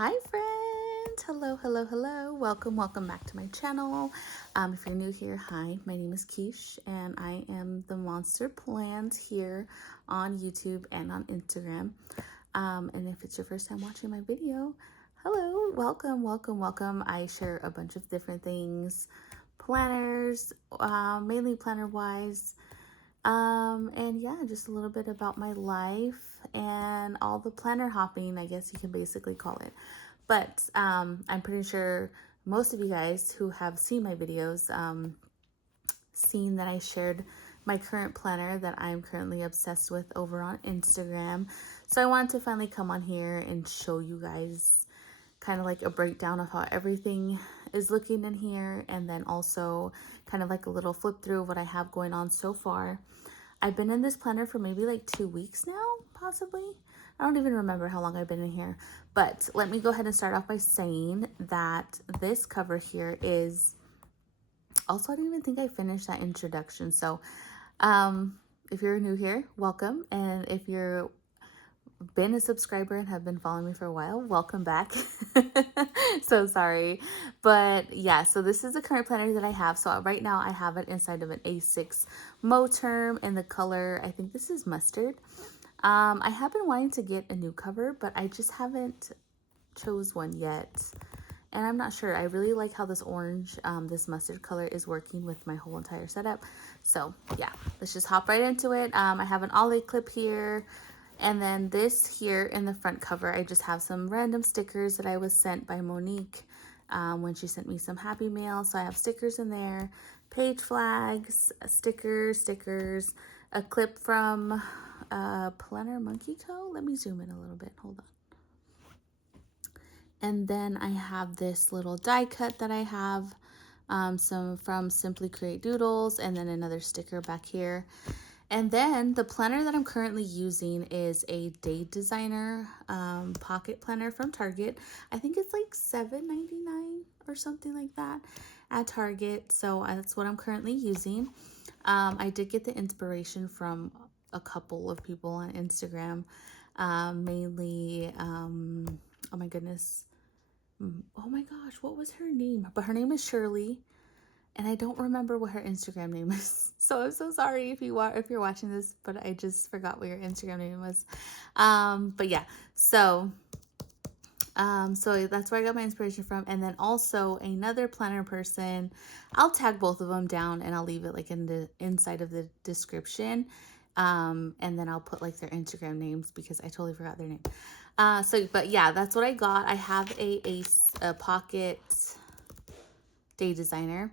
Hi friends, hello, welcome back to my channel. If you're new here, hi, my name is Quiche and I am the Monster Plant here on YouTube and on Instagram. And if it's your first time watching my video, hello, welcome. I share a bunch of different things, planners, mainly planner wise. And yeah, just a little bit about my life and all the planner hopping, I guess you can basically call it. But I'm pretty sure most of you guys who have seen my videos, seen that I shared my current planner that I'm currently obsessed with over on Instagram. So I wanted to finally come on here and show you guys kind of like a breakdown of how everything is looking in here, and then also kind of like a little flip through of what I have going on so far. I've been in this planner for maybe like 2 weeks now, possibly. I don't even remember how long I've been in here. But let me go ahead and start off by saying that this cover here is... Also, I didn't even think I finished that introduction. So if you're new here, welcome. And if you're been a subscriber and have been following me for a while, welcome back. So sorry, but yeah, so this is the current planner that I have. So right now I have it inside of an A6 Moterm in the color, I think this is mustard. I have been wanting to get a new cover, but I just haven't chose one yet, and I'm not sure. I really like how this orange, this mustard color is working with my whole entire setup. So yeah, let's just hop right into it. I have an ollie clip here. And then this here in the front cover, I just have some random stickers that I was sent by Monique when she sent me some Happy Mail. So I have stickers in there, page flags, stickers, a clip from Planner Monkey Co. Let me zoom in a little bit. Hold on. And then I have this little die cut that I have, some from Simply Create Doodles, and then another sticker back here. And then the planner that I'm currently using is a Day Designer pocket planner from Target. I think it's like $7.99 or something like that at Target. So that's what I'm currently using. I did get the inspiration from a couple of people on Instagram, mainly, oh my goodness. Oh my gosh, what was her name? But her name is Shirley. And I don't remember what her Instagram name is. So I'm so sorry if you're watching this, but I just forgot what your Instagram name was. But yeah, so that's where I got my inspiration from. And then also another planner person, I'll tag both of them down and I'll leave it like in the inside of the description. And then I'll put like their Instagram names because I totally forgot their name. But yeah, that's what I got. I have a pocket Day Designer.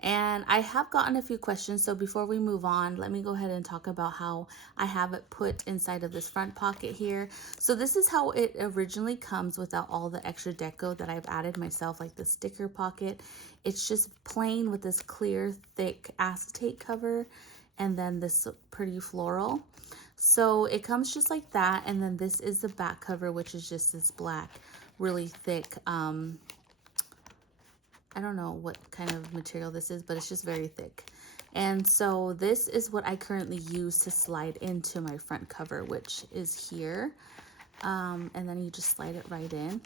And I have gotten a few questions, so before we move on, let me go ahead and talk about how I have it put inside of this front pocket here. So this is how it originally comes without all the extra deco that I've added myself, like the sticker pocket. It's just plain with this clear, thick acetate cover, and then this pretty floral. So it comes just like that, and then this is the back cover, which is just this black, really thick, I don't know what kind of material this is, but it's just very thick. And so this is what I currently use to slide into my front cover, which is here. And then you just slide it right in.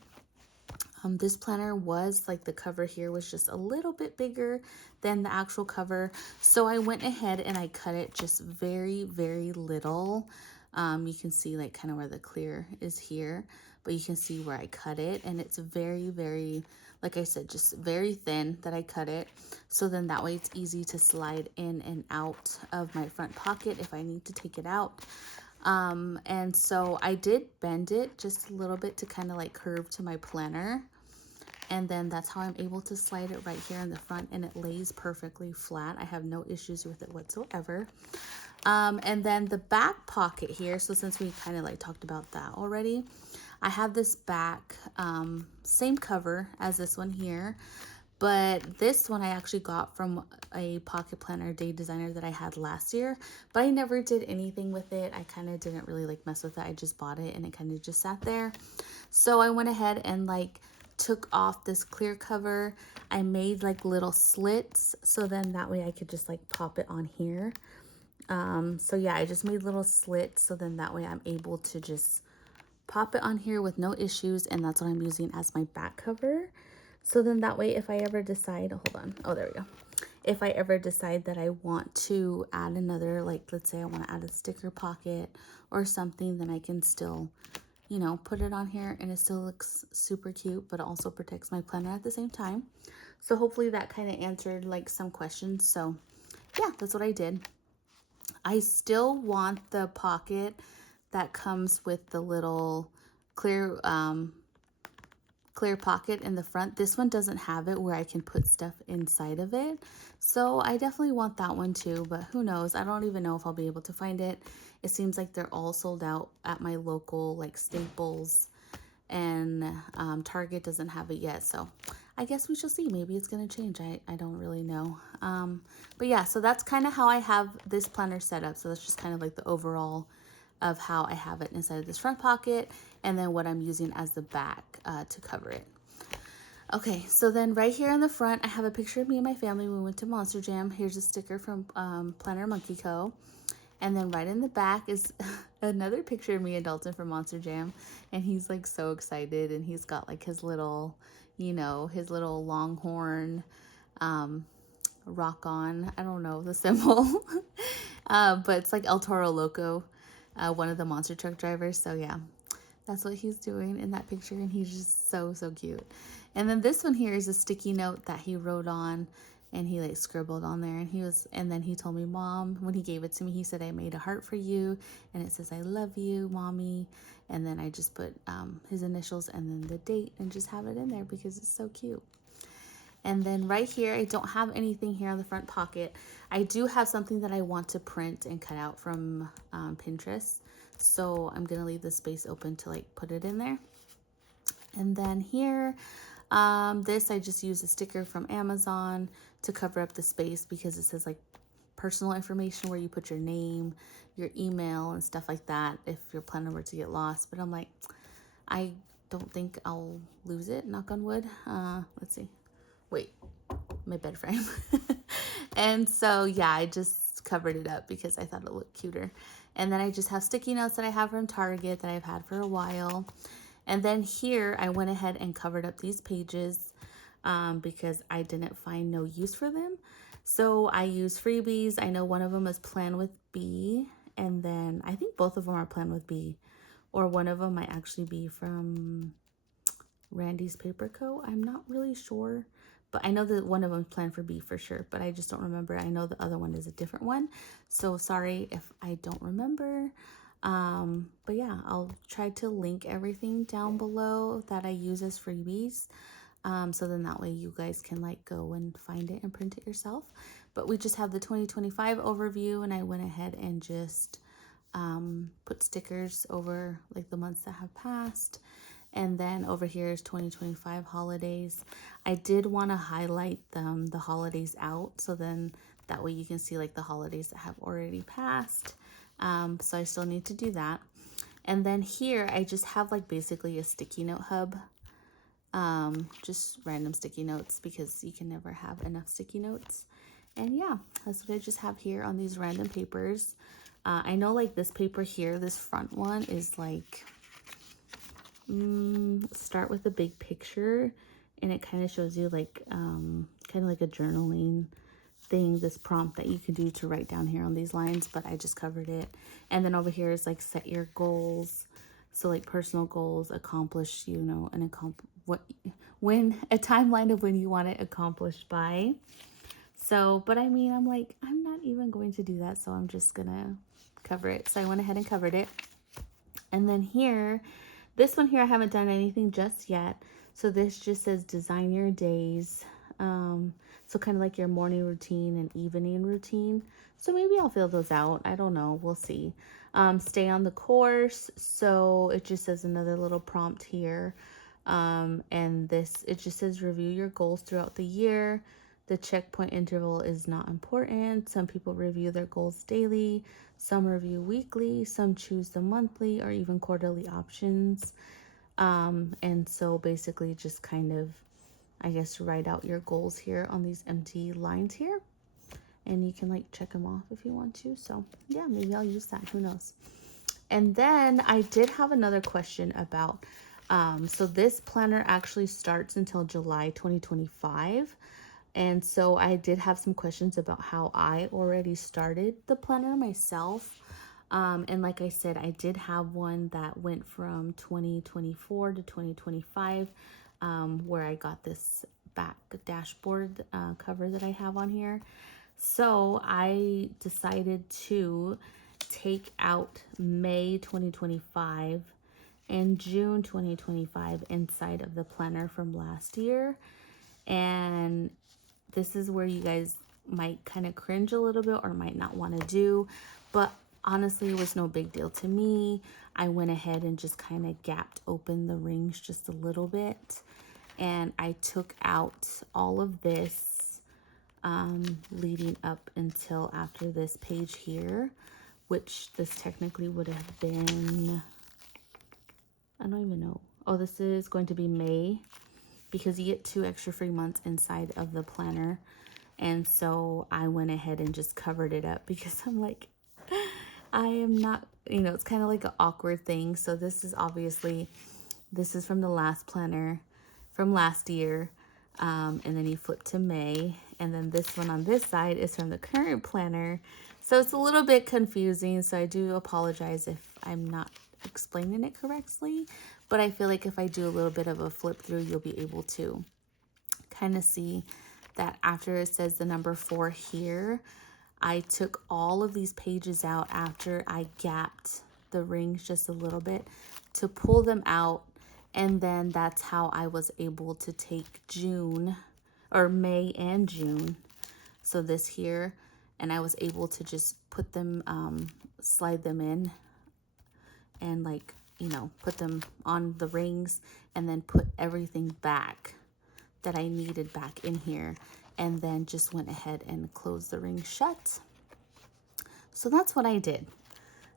This planner was like, the cover here was just a little bit bigger than the actual cover. So I went ahead and I cut it just very, very little. You can see like kind of where the clear is here, but you can see where I cut it, and it's very, very, like I said, just very thin that I cut it. So then that way it's easy to slide in and out of my front pocket if I need to take it out. And so I did bend it just a little bit to kind of like curve to my planner. And then that's how I'm able to slide it right here in the front, and it lays perfectly flat. I have no issues with it whatsoever. And then the back pocket here, so since we kind of like talked about that already, I have this back, same cover as this one here, but this one I actually got from a pocket planner Day Designer that I had last year, but I never did anything with it. I kind of didn't really like mess with it. I just bought it and it kind of just sat there. So I went ahead and like took off this clear cover. I made like little slits, so then that way I could just like pop it on here. So yeah, I just made little slits, so then that way I'm able to just pop it on here with no issues, and that's what I'm using as my back cover. So then that way, if I ever decide, hold on, oh, there we go. If I ever decide that I want to add another, like, let's say I want to add a sticker pocket or something, then I can still, you know, put it on here, and it still looks super cute, but also protects my planner at the same time. So hopefully that kind of answered like some questions. So yeah, that's what I did. I still want the pocket that comes with the little clear clear pocket in the front. This one doesn't have it where I can put stuff inside of it. So I definitely want that one too, but who knows? I don't even know if I'll be able to find it. It seems like they're all sold out at my local like Staples, and Target doesn't have it yet. So I guess we shall see. Maybe it's going to change. I don't really know. But yeah, so that's kind of how I have this planner set up. So that's just kind of like the overall of how I have it inside of this front pocket, and then what I'm using as the back to cover it. Okay, so then right here in the front, I have a picture of me and my family when we went to Monster Jam. Here's a sticker from Planner Monkey Co. And then right in the back is another picture of me and Dalton from Monster Jam. And he's like so excited, and he's got like his little, you know, his little longhorn rock on. I don't know the symbol, but it's like El Toro Loco, one of the monster truck drivers. So yeah, that's what he's doing in that picture, and he's just so cute. And then this one here is a sticky note that he wrote on, and he like scribbled on there, and then he told me, Mom, when he gave it to me, he said, I made a heart for you, and it says, I love you, Mommy. And then I just put his initials and then the date, and just have it in there because it's so cute. And then right here, I don't have anything here on the front pocket. I do have something that I want to print and cut out from Pinterest. So I'm going to leave the space open to like put it in there. And then here, this, I just use a sticker from Amazon to cover up the space because it says like personal information where you put your name, your email, and stuff like that if your planner were to get lost. But I'm like, I don't think I'll lose it, knock on wood. Let's see. Wait, my bed frame. And so yeah, I just covered it up because I thought it looked cuter. And then I just have sticky notes that I have from Target that I've had for a while. And then here I went ahead and covered up these pages because I didn't find no use for them. So I use Freebies. I know one of them is Plan with B, and then I think both of them are Plan with B, or one of them might actually be from Randy's Paper Co. I'm not really sure, but I know that one of them is Plan for B for sure, but I just don't remember. I know the other one is a different one, so sorry if I don't remember. But yeah, I'll try to link everything down below that I use as freebies. So then that way you guys can like go and find it and print it yourself. But we just have the 2025 overview, and I went ahead and just put stickers over like the months that have passed. And then over here is 2025 holidays. I did want to highlight the holidays out, so then that way you can see like the holidays that have already passed. So I still need to do that. And then here I just have like basically a sticky note hub, just random sticky notes because you can never have enough sticky notes. And yeah, that's what I just have here on these random papers. I know like this paper here, this front one is like start with a big picture, and it kind of shows you like kind of like a journaling thing, this prompt that you can do to write down here on these lines, but I just covered it. And then over here is like set your goals, so like personal goals, accomplish, you know, and when a timeline of when you want it accomplished by. So, but I mean, I'm like, I'm not even going to do that, so I'm just gonna cover it. So I went ahead and covered it. And then here, this one here, I haven't done anything just yet. So this just says design your days. So kind of like your morning routine and evening routine. So maybe I'll fill those out. I don't know. We'll see. Stay on the course. So it just says another little prompt here. And this, it just says review your goals throughout the year. The checkpoint interval is not important. Some people review their goals daily. Some review weekly. Some choose the monthly or even quarterly options. And so basically just kind of, I guess, write out your goals here on these empty lines here. And you can like check them off if you want to. So yeah, maybe I'll use that. Who knows? And then I did have another question about, so this planner actually starts until July 2025. And so I did have some questions about how I already started the planner myself. And like I said, I did have one that went from 2024 to 2025, where I got this back dashboard cover that I have on here. So I decided to take out May 2025 and June 2025 inside of the planner from last year. And this is where you guys might kind of cringe a little bit or might not want to do, but honestly, it was no big deal to me. I went ahead and just kind of gapped open the rings just a little bit, and I took out all of this leading up until after this page here, which this technically would have been, I don't even know. Oh, this is going to be May, because you get 2 extra free months inside of the planner. And so I went ahead and just covered it up because I'm like, I am not, you know, it's kind of like an awkward thing. So this is obviously, this is from the last planner from last year. And then you flip to May. And then this one on this side is from the current planner. So it's a little bit confusing. So I do apologize if I'm not explaining it correctly. But I feel like if I do a little bit of a flip through, you'll be able to kind of see that after it says the number 4 here, I took all of these pages out after I gapped the rings just a little bit to pull them out. And then that's how I was able to take June or May and June. So this here, and I was able to just put them, slide them in and like, you know, put them on the rings and then put everything back that I needed back in here, and then just went ahead and closed the ring shut. So that's what I did.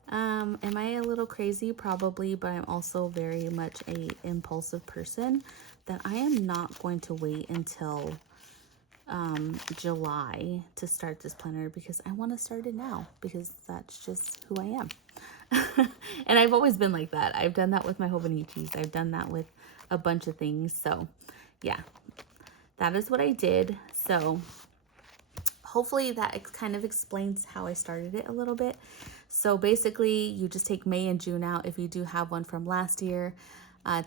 Am I a little crazy? Probably, but I'm also very much a impulsive person that I am not going to wait until July to start this planner, because I want to start it now, because that's just who I am. And I've always been like that. I've done that with my Hobonichis. I've done that with a bunch of things. So yeah, that is what I did. So hopefully that kind of explains how I started it a little bit. So basically you just take May and June out. If you do have one from last year,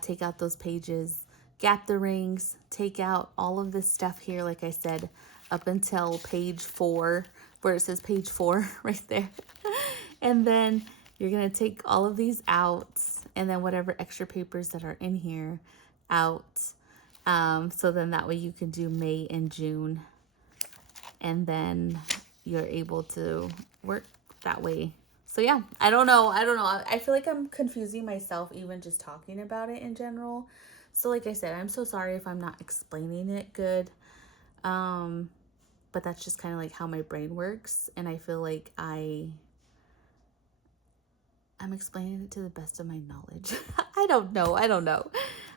take out those pages, gap the rings, take out all of this stuff here, like I said, up until page 4, where it says page 4 right there. And then you're going to take all of these out, and then whatever extra papers that are in here out. So then that way you can do May and June, and then you're able to work that way. So yeah, I don't know. I feel like I'm confusing myself even just talking about it in general. So like I said, I'm so sorry if I'm not explaining it good. But that's just kind of like how my brain works. And I feel like I'm explaining it to the best of my knowledge. I don't know.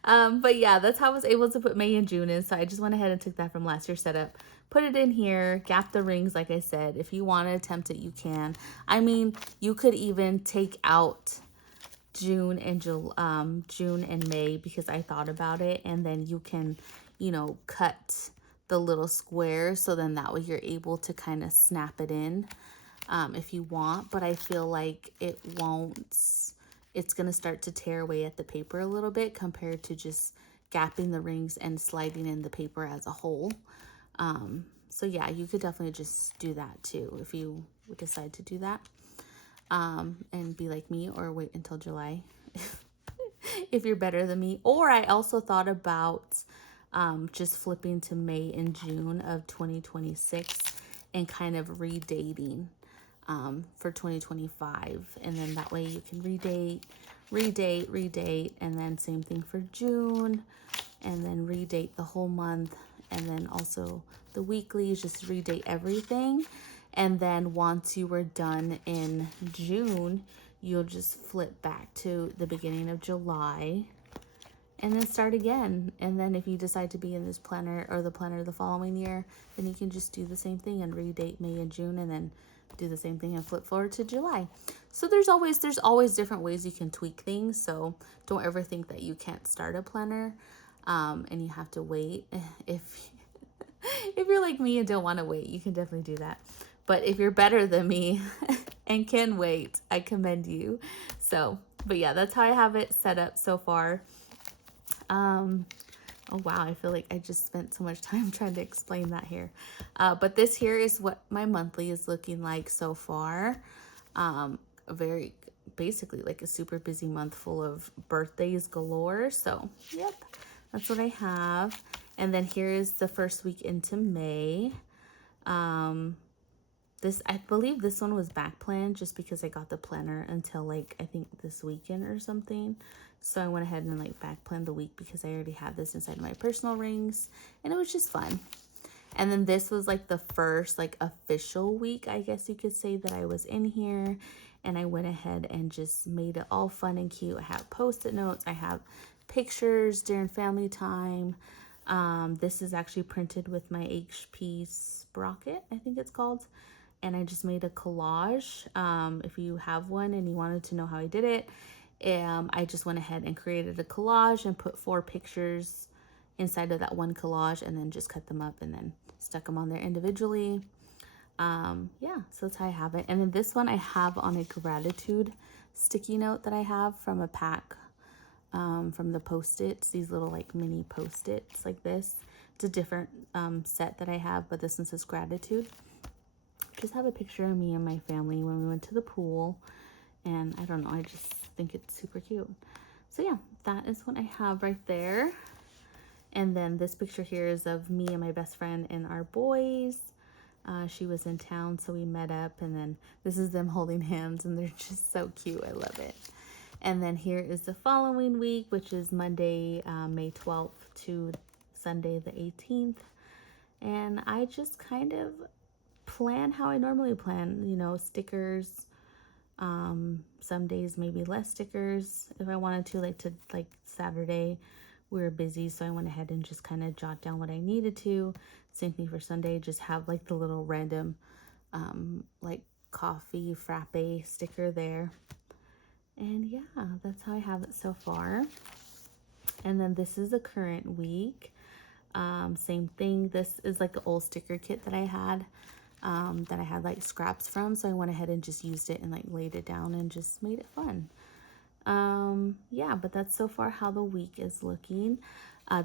But yeah, that's how I was able to put May and June in. So I just went ahead and took that from last year's setup, put it in here, gap the rings. Like I said, if you want to attempt it, you can. I mean, you could even take out June and May, because I thought about it, and then you can, you know, cut the little square, so then that way you're able to kind of snap it in if you want. But I feel like it won't, it's going to start to tear away at the paper a little bit compared to just gapping the rings and sliding in the paper as a whole. So yeah, you could definitely just do that too if you decide to do that, and be like me, or wait until July if you're better than me. Or I also thought about just flipping to May and June of 2026 and kind of redating for 2025, and then that way you can redate, and then same thing for June, and then redate the whole month, and then also the weeklies, just redate everything. And then once you were done in June, you'll just flip back to the beginning of July and then start again. And then if you decide to be in this planner or the planner the following year, then you can just do the same thing and redate May and June, and then do the same thing and flip forward to July. So there's always different ways you can tweak things. So don't ever think that you can't start a planner, and you have to wait. If if you're like me and don't want to wait, you can definitely do that. But if you're better than me and can wait, I commend you. So, but yeah, that's how I have it set up so far. Oh wow, I feel like I just spent so much time trying to explain that here. But this here is what my monthly is looking like so far. Very basically like a super busy month full of birthdays galore. So yep, that's what I have. And then here is the first week into May. I believe this one was back planned just because I got the planner until like I think this weekend or something. So I went ahead and like back planned the week because I already had this inside of my personal rings, and it was just fun. And then this was like the first like official week, I guess you could say, that I was in here, and I went ahead and just made it all fun and cute. I have post-it notes, I have pictures during family time. This is actually printed with my HP Sprocket, I think it's called. And I just made a collage. If you have one and you wanted to know how I did it, I just went ahead and created a collage and put 4 pictures inside of that one collage, and then just cut them up and then stuck them on there individually. Yeah, so that's how I have it. And then this one I have on a gratitude sticky note that I have from a pack from the Post-its, these little like mini Post-its like this. It's a different set that I have, but this one says gratitude. Just have a picture of me and my family when we went to the pool, and I don't know, I just think it's super cute. So yeah, that is what I have right there. And then this picture here is of me and my best friend and our boys. She was in town, so we met up, and then this is them holding hands, and they're just so cute. I love it. And then here is the following week, which is Monday, May 12th to Sunday the 18th. And I just kind of plan how I normally plan, you know, stickers. Some days maybe less stickers if I wanted to, like Saturday we were busy, so I went ahead and just kind of jot down what I needed to. Same thing for Sunday, just have like the little random like coffee frappe sticker there. And yeah, that's how I have it so far. And then this is the current week. Same thing, this is like the old sticker kit that I had like scraps from, so I went ahead and just used it and like laid it down and just made it fun. Yeah, but that's so far how the week is looking.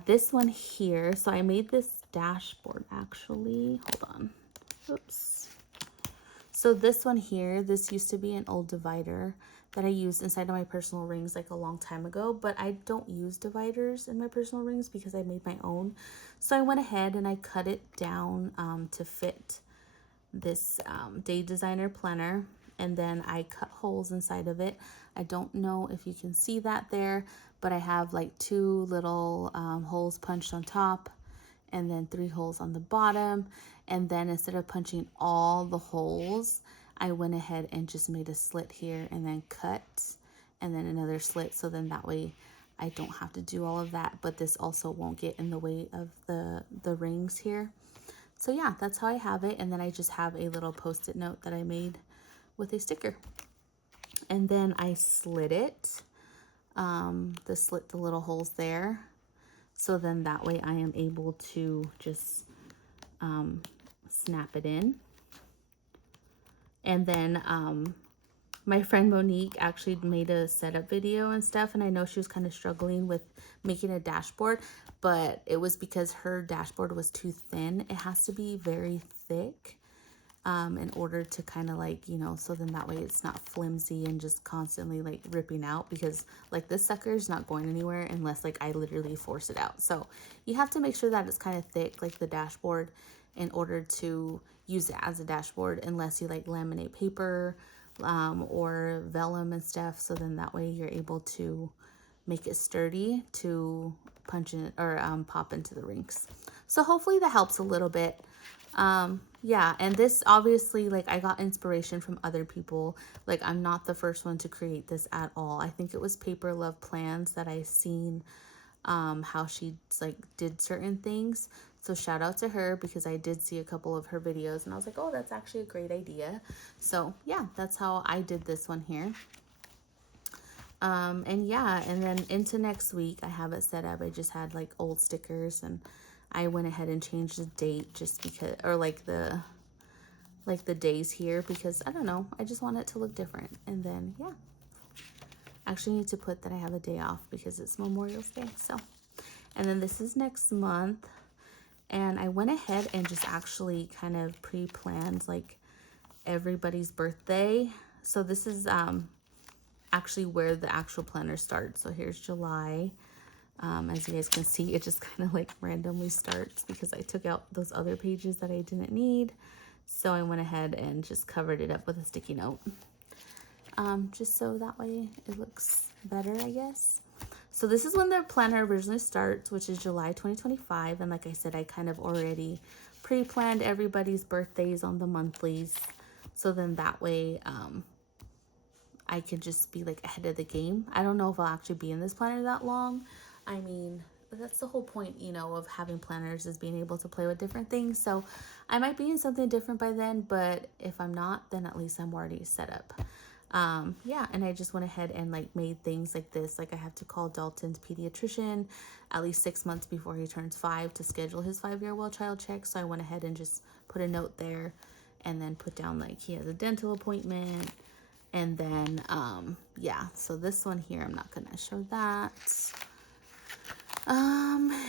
This one here, so I made this dashboard actually, hold on, oops. So this one here, this used to be an old divider that I used inside of my personal rings like a long time ago, but I don't use dividers in my personal rings because I made my own. So I went ahead and I cut it down to fit this Day Designer planner, and then I cut holes inside of it. I don't know if you can see that there, but I have like 2 little holes punched on top, and then 3 holes on the bottom. And then instead of punching all the holes, I went ahead and just made a slit here and then cut, and then another slit, so then that way I don't have to do all of that, but this also won't get in the way of the rings here. So yeah, that's how I have it. And then I just have a little post-it note that I made with a sticker. And then I slit it, slit the little holes there. So then that way I am able to just snap it in. And then my friend Monique actually made a setup video and stuff, and I know she was kind of struggling with making a dashboard, but it was because her dashboard was too thin. It has to be very thick in order to kind of like, you know, so then that way it's not flimsy and just constantly like ripping out, because like this sucker is not going anywhere unless like I literally force it out. So you have to make sure that it's kind of thick, like the dashboard, in order to use it as a dashboard, unless you like laminate paper or vellum and stuff. So then that way you're able to make it sturdy to punch in or pop into the rings. So hopefully that helps a little bit. Yeah, and this obviously, like, I got inspiration from other people. Like, I'm not the first one to create this at all. I think it was Paper Love Plans that I seen how she like did certain things. So shout out to her because I did see a couple of her videos and I was like, oh, that's actually a great idea. So yeah, that's how I did this one here. And yeah, and then into next week, I have it set up. I just had like old stickers and I went ahead and changed the date just because, or like the days here because I don't know, I just want it to look different. And then yeah, I actually need to put that I have a day off because it's Memorial Day. So, and then this is next month. And I went ahead and just actually kind of pre-planned like everybody's birthday. So this is actually where the actual planner starts. So here's July. As you guys can see, it just kind of like randomly starts because I took out those other pages that I didn't need. So I went ahead and just covered it up with a sticky note. Just so that way it looks better, I guess. So this is when the planner originally starts, which is July 2025. And like I said, I kind of already pre-planned everybody's birthdays on the monthlies. So then that way, I could just be like ahead of the game. I don't know if I'll actually be in this planner that long. I mean, that's the whole point, you know, of having planners is being able to play with different things. So I might be in something different by then, but if I'm not, then at least I'm already set up. Yeah, and I just went ahead and like made things like this. Like I have to call Dalton's pediatrician at least 6 months before he turns 5 to schedule his 5-year well child check. So I went ahead and just put a note there and then put down like he has a dental appointment. And then, yeah, so this one here, I'm not going to show that.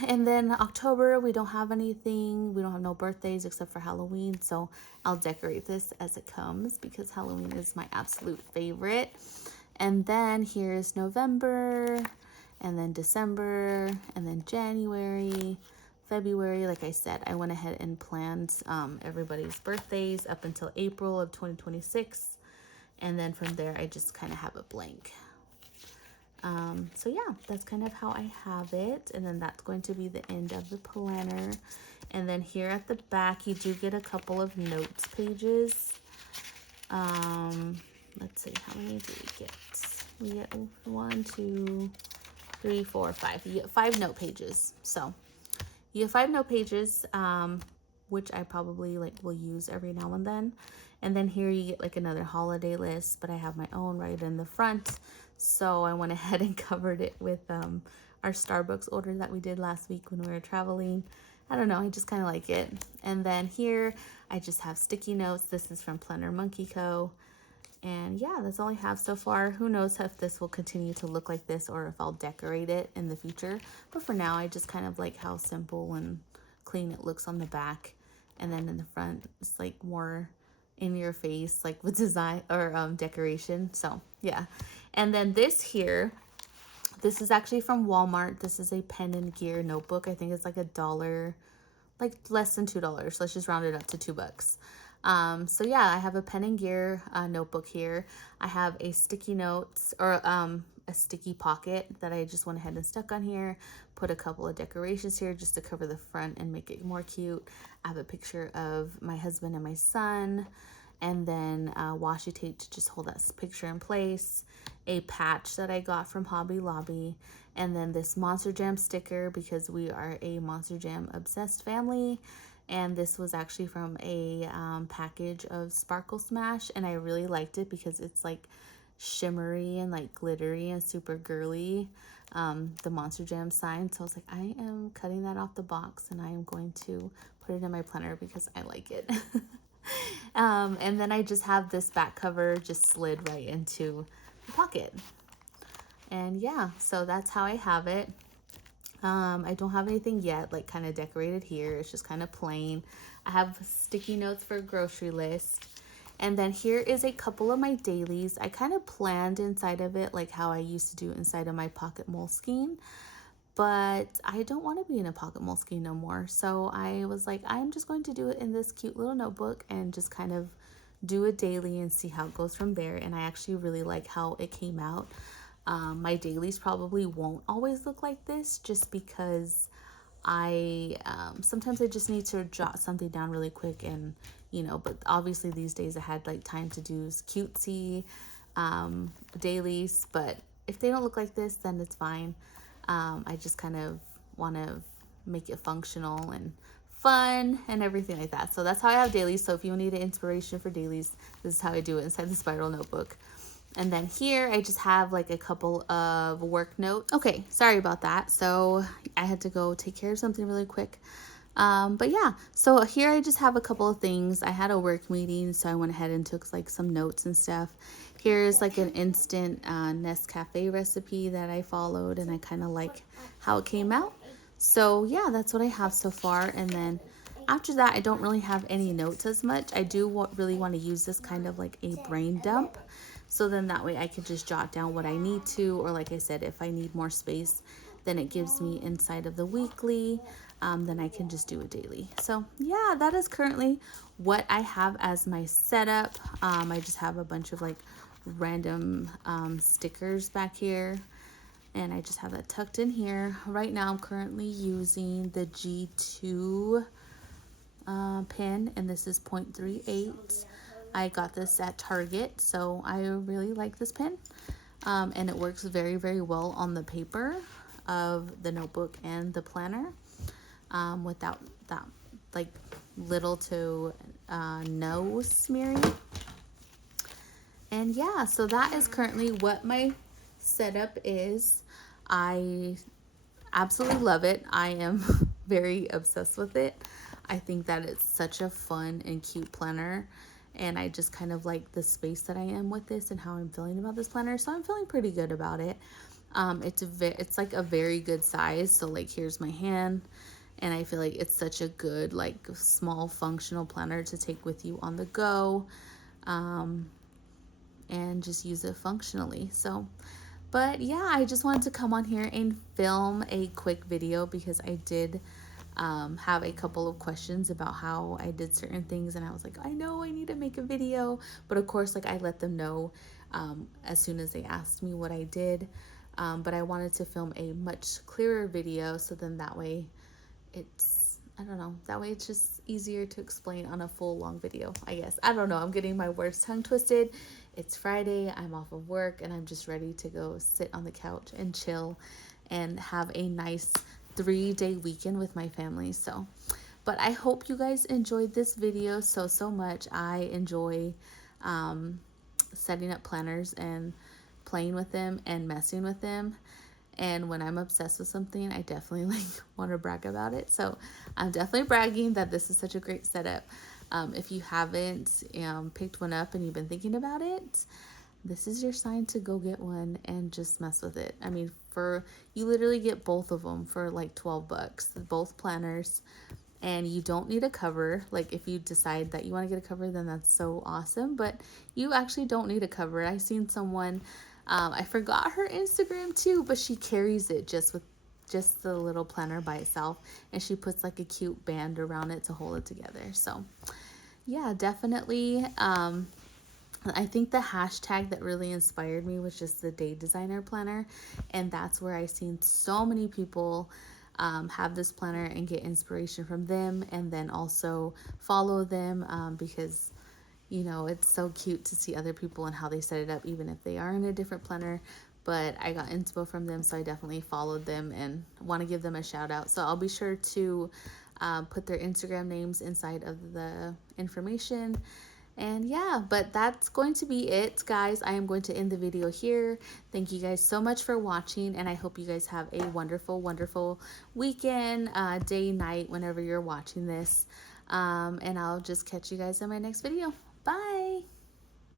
And then October, we don't have anything. We don't have no birthdays except for Halloween. So I'll decorate this as it comes because Halloween is my absolute favorite. And then here's November, and then December, and then January, February. Like I said, I went ahead and planned everybody's birthdays up until April of 2026. And then from there, I just kind of have it blank. So yeah, that's kind of how I have it. And then that's going to be the end of the planner. And then here at the back, you do get a couple of notes pages. Let's see, how many do we get? We get 1, 2, 3, 4, 5. You get 5 note pages. So you get 5 note pages, which I probably like will use every now and then. And then here you get like another holiday list, but I have my own right in the front. So I went ahead and covered it with our Starbucks order that we did last week when we were traveling. I don't know, I just kind of like it. And then here I just have sticky notes. This is from Planner Monkey Co. And yeah, that's all I have so far. Who knows if this will continue to look like this or if I'll decorate it in the future. But for now, I just kind of like how simple and clean it looks on the back. And then in the front, it's like more in your face, like with design or decoration. So yeah. And then this here, this is actually from Walmart. This is a pen and gear notebook. I think it's like $1, like less than $2. Let's just round it up to $2. So yeah, I have a pen and gear notebook here. I have a sticky notes or a sticky pocket that I just went ahead and stuck on here. Put a couple of decorations here just to cover the front and make it more cute. I have a picture of my husband and my son, and then washi tape to just hold that picture in place. A patch that I got from Hobby Lobby, and then this Monster Jam sticker because we are a Monster Jam obsessed family. And this was actually from a package of Sparkle Smash, and I really liked it because it's like shimmery and like glittery and super girly, the Monster Jam sign. So I was like, I am cutting that off the box and I am going to put it in my planner because I like it. And then I just have this back cover just slid right into the pocket. And yeah, so that's how I have it. I don't have anything yet like kind of decorated here. It's just kind of plain. I have sticky notes for a grocery list. And then here is a couple of my dailies. I kind of planned inside of it like how I used to do inside of my pocket Moleskine. But I don't want to be in a pocket Moleskine no more. So I was like, I'm just going to do it in this cute little notebook and just kind of do a daily and see how it goes from there. And I actually really like how it came out. My dailies probably won't always look like this just because I sometimes I just need to jot something down really quick and but obviously these days I had like time to do cutesy dailies, but if they don't look like this then it's fine. I just kind of want to make it functional and fun and everything like that. So that's how I have dailies. So if you need an inspiration for dailies, this is how I do it inside the spiral notebook. And then here I just have like a couple of work notes. Okay, sorry about that. So I had to go take care of something really quick. But yeah, so here I just have a couple of things. I had a work meeting, so I went ahead and took like some notes and stuff. Here's like an instant Nescafe recipe that I followed, and I kind of like how it came out. So yeah, that's what I have so far. And then after that, I don't really have any notes as much. I do really want to use this kind of like a brain dump. So then that way I can just jot down what I need to, or like I said, if I need more space, then it gives me inside of the weekly, then I can just do it daily. So yeah, that is currently what I have as my setup. I just have a bunch of like random stickers back here, and I just have that tucked in here. Right now I'm currently using the G2 pen, and this is 0.38. I got this at Target, so I really like this pen, and it works very, very well on the paper of the notebook and the planner, without that like little to no smearing. And yeah, so that is currently what my setup is. I absolutely love it. I am very obsessed with it. I think that it's such a fun and cute planner, and I just kind of like the space that I am with this and how I'm feeling about this planner. So I'm feeling pretty good about it. It's like a very good size. So like here's my hand, and I feel like it's such a good like small functional planner to take with you on the go, and just use it functionally. So but yeah, I just wanted to come on here and film a quick video because I did have a couple of questions about how I did certain things, and I was like, I know I need to make a video, but of course like I let them know as soon as they asked me what I did, but I wanted to film a much clearer video, so then that way I don't know, that way it's just easier to explain on a full long video, I guess. I don't know, I'm getting my words tongue twisted. It's Friday, I'm off of work, and I'm just ready to go sit on the couch and chill and have a nice 3-day weekend with my family. So, but I hope you guys enjoyed this video so much. I enjoy setting up planners and playing with them and messing with them. And when I'm obsessed with something, I definitely like want to brag about it. So I'm definitely bragging that this is such a great setup. If you haven't picked one up and you've been thinking about it, this is your sign to go get one and just mess with it. I mean, you literally get both of them for like 12 bucks, both planners, and you don't need a cover. Like if you decide that you want to get a cover, then that's so awesome, but you actually don't need a cover. I seen someone, I forgot her Instagram too, but she carries it just the little planner by itself, and she puts like a cute band around it to hold it together. So yeah, definitely. I think the hashtag that really inspired me was just the Day Designer Planner, and that's where I seen so many people have this planner and get inspiration from them, and then also follow them because you know, it's so cute to see other people and how they set it up, even if they are in a different planner. But I got inspo from them, so I definitely followed them and want to give them a shout out. So I'll be sure to put their Instagram names inside of the information. And yeah, but that's going to be it, guys. I am going to end the video here. Thank you guys so much for watching, and I hope you guys have a wonderful, wonderful weekend, day, night, whenever you're watching this. And I'll just catch you guys in my next video. Bye!